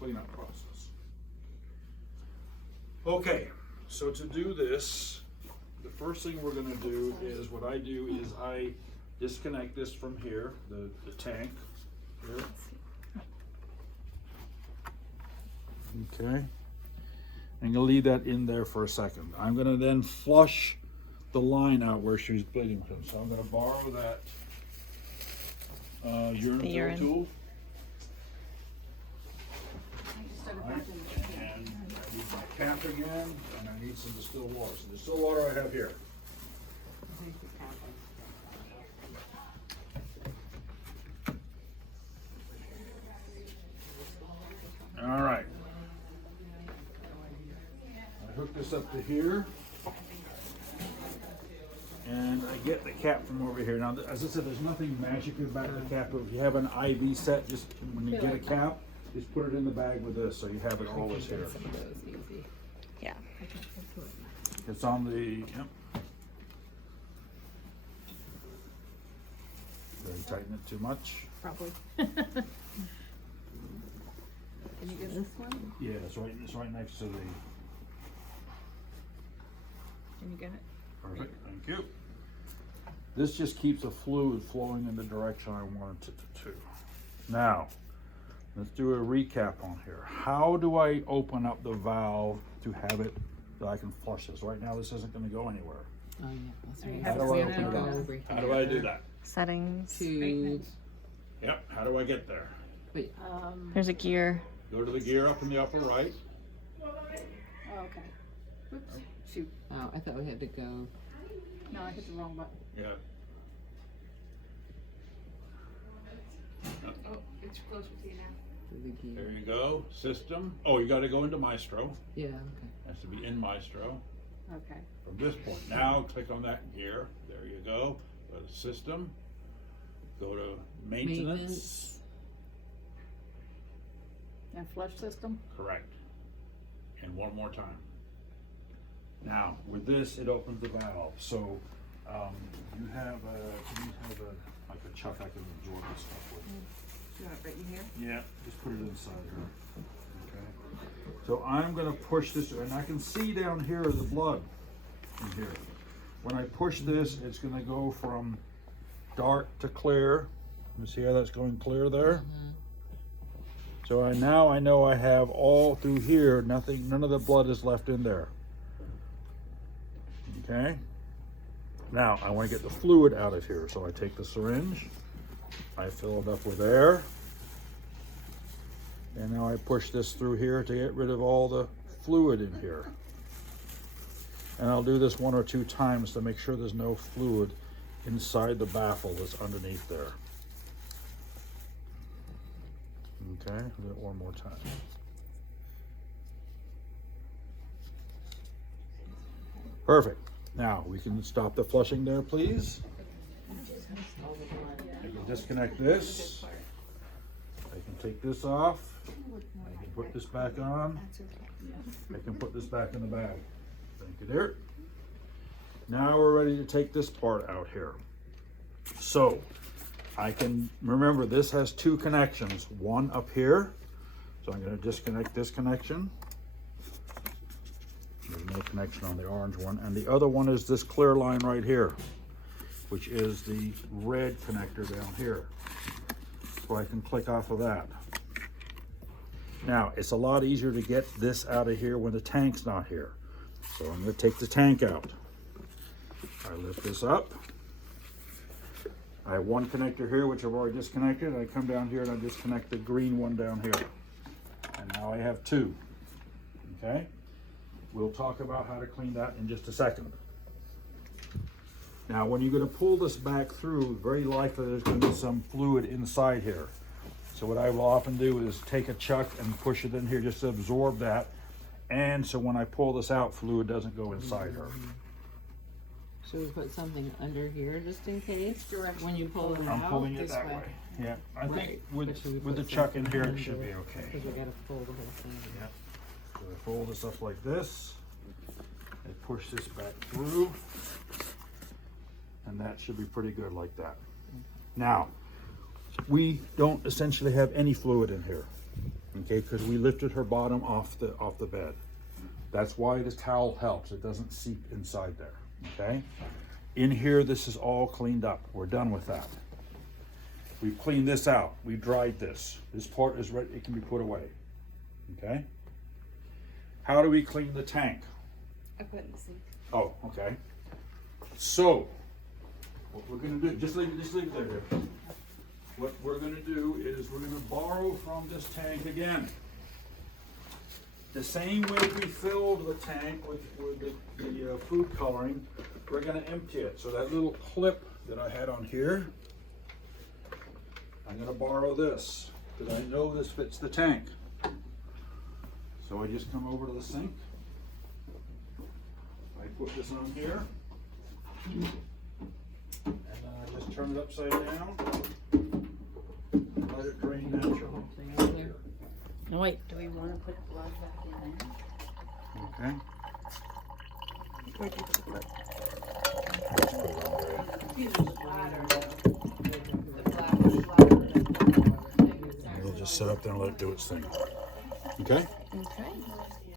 cleanup process. Okay, so to do this, the first thing we're gonna do is, what I do is I disconnect this from here, the tank here. Okay, I'm gonna leave that in there for a second. I'm gonna then flush the line out where she's bleeding from. So I'm gonna borrow that urine tool. Right. And I need my cap again, and I need some distilled water. So the distilled water I have here. All right. I hook this up to here. And I get the cap from over here. Now, as I said, there's nothing magic about the cap. If you have an IV set, just when you get a cap, just put it in the bag with this, so you have it always here. Yeah. It's on the, yep. Did I tighten it too much? Probably. Can you get this one? Yeah, it's right next to the. Can you get it? Perfect, thank you. This just keeps the fluid flowing in the direction I want it to. Now, let's do a recap on here. How do I open up the valve to have it, that I can flush this? Right now, this isn't gonna go anywhere. Oh, yeah, that's right. How do I open it up? How do I do that? Settings. Yep, how do I get there? Wait, There's a gear. Go to the gear up in the upper right. Oh, okay. Oops, shoot. oh, I thought we had to go. No, I hit the wrong button. Yeah. Oh, it's close with you now. To the gear. There you go, system. Oh, you gotta go into Maestro. Yeah, okay. Has to be in Maestro. Okay. From this point, now click on that gear. There you go. Go to system. Go to maintenance. And flush system? Correct. And one more time. Now, with this, it opens the valve. So, you have like a chuck I can absorb this stuff with. You want it right in here? Yeah, just put it inside here. Okay. So I'm gonna push this, and I can see down here the blood in here. When I push this, it's gonna go from dark to clear. You see how that's going clear there? So now I know I have all through here, none of the blood is left in there. Okay? Now I want to get the fluid out of here. So I take the syringe, I fill it up with air, and now I push this through here to get rid of all the fluid in here. And I'll do this 1 or 2 times to make sure there's no fluid inside the baffle that's underneath there. Okay, I'll do it 1 more time. Perfect. Now we can stop the flushing there, please. I can disconnect this. I can take this off. I can put this back on. I can put this back in the bag. Thank you, dear. Now we're ready to take this part out here. So I can remember this has 2 connections, one up here. So I'm going to disconnect this connection. There's no connection on the orange one. And the other one is this clear line right here, which is the red connector down here. So I can click off of that. Now, it's a lot easier to get this out of here when the tank's not here. So I'm going to take the tank out. I lift this up. I have 1 connector here, which I've already disconnected. I come down here and I disconnect the green one down here. And now I have 2. Okay? We'll talk about how to clean that in just a second. Now, when you're going to pull this back through, very likely there's going to be some fluid inside here. So what I will often do is take a chuck and push it in here just to absorb that. And so when I pull this out, fluid doesn't go inside her. Should we put something under here just in case? When you pull it I'm out? pulling it this that way. way. Yeah, I think Right. with But should we the put chuck in here, it something should be under? okay. Because we gotta pull the whole thing. Yeah. So I fold this up like this. I push this back through. And that should be pretty good like that. Now, we don't essentially have any fluid in here. Okay, because we lifted her bottom off the bed. That's why the towel helps. It doesn't seep inside there. Okay? In here, this is all cleaned up. We're done with that. We've cleaned this out. We dried this. This part is ready. It can be put away. Okay? How do we clean the tank? I put it in the sink. Oh, okay. So, what we're gonna do, just leave it there. What we're gonna do is we're gonna borrow from this tank again. The same way we filled the tank with the food coloring, we're gonna empty it. So that little clip that I had on here, I'm gonna borrow this, because I know this fits the tank. So I just come over to the sink. I put this on here. And then I just turn it upside down. Let it drain naturally. No, wait. Do we want to put blood back in there? Okay. Where'd you put the blood? We'll just sit up there and let it do its thing. Okay? Okay.